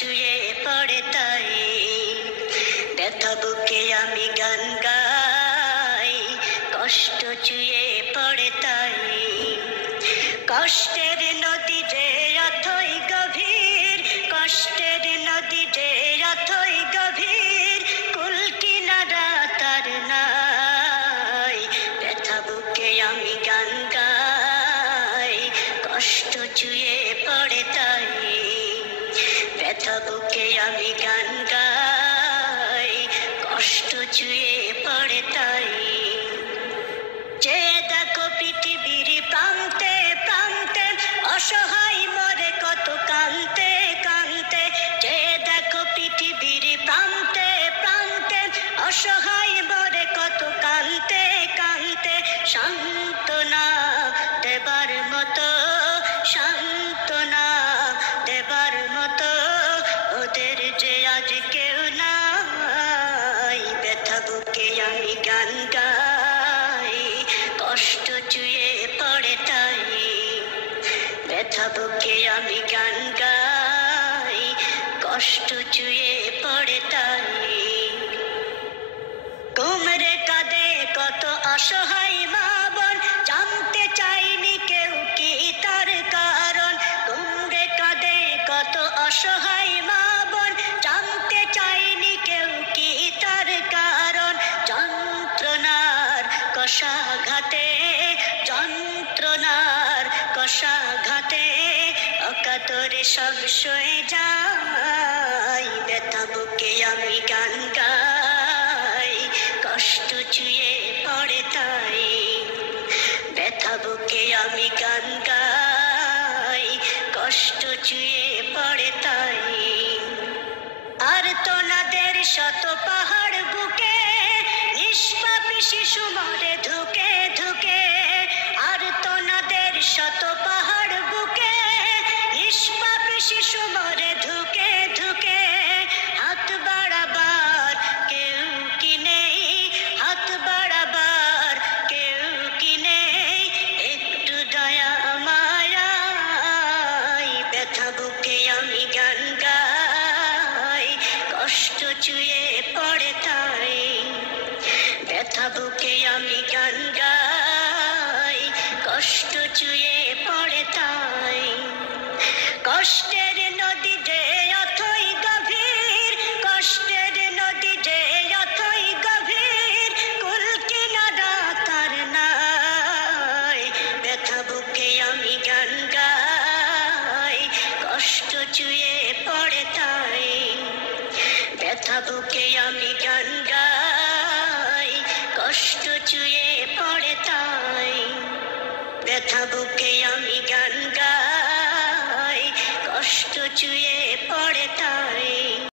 চুয়ে পড়ে তাই ব্যথা বুকে আমি গান গাই কষ্ট চুয়ে পড়ে তাই কষ্টের নদী যে অথই গভীর কষ্টের নদী যে অথই গভীর কুল কিনারা তার নাই ব্যথা বুকে আমি গান গাই কষ্ট চুয়ে পড়ে তাই ব্যথা বুকে আমি গান গাই কষ্ট চুয়ে পড়ে তাই যে দেখো পৃথিবীর প্রান্তে প্রান্তে অসহায় মরে কত কান্তে কান্তে যে দেখো পৃথিবীর প্রান্তে প্রান্তে অসহায় মরে কত কান্তে কান্তে সান্ত্বনা দেবার মতো সান্ত্বনা দেবার মতো ওদের যে আজ কেউ নাই ব্যথা বুকে আমি গান গাই কষ্ট চুয়ে পড়ে তাই ব্যথা বুকে আমি গান গাই কষ্ট চুয়ে পড়ে তাই কুমড়ে কাঁদে কত অসহায় মা বোন জানতে চাইনি কেউ কি তার কারণ কুমড়ে কাঁদে কত অসহায় মা বোন জানতে চাইনি কেউ কি তার কারণ যন্ত্রণার কষাঘাতে যন্ত্রণার কষাঘাতে অকাতরে সব সয়ে যাই ব্যথা বুকে আমি গান গাই কষ্ট চুয়ে পড়ে তাই ব্যথা বুকে আমি গান গাই কষ্ট চুয়ে পড়ে তাই আর তোনাদের শত পাহাড় বুকে নিষ্পাপী শিশু মরে ধুকে ধুকে আর তোনাদের শত পাহাড় বুকে নিষ্পাপী শিশু মরে ধুকে ধুকে হাত বাড়াবার কেউ কি নেই হাত বাড়াবার কেউ কি নেই একটু দয়া মায়াই ব্যথা বুকে আমি গান গাই কষ্ট চুয়ে পড়ে তাই ব্যথা বুকে আমি গান গাই কষ্ট চুয়ে পড়ে তাই কষ্টের নদী যে অথই গভীর কষ্টের নদী যে অথই গভীর কুল কিনারা তার নাই ব্যথা বুকে আমি গান গাই কষ্ট চুয়ে পড়ে তাই ব্যথা বুকে আমি গান গাই কষ্ট চুয়ে পড়ে তাই ব্যথা বুকে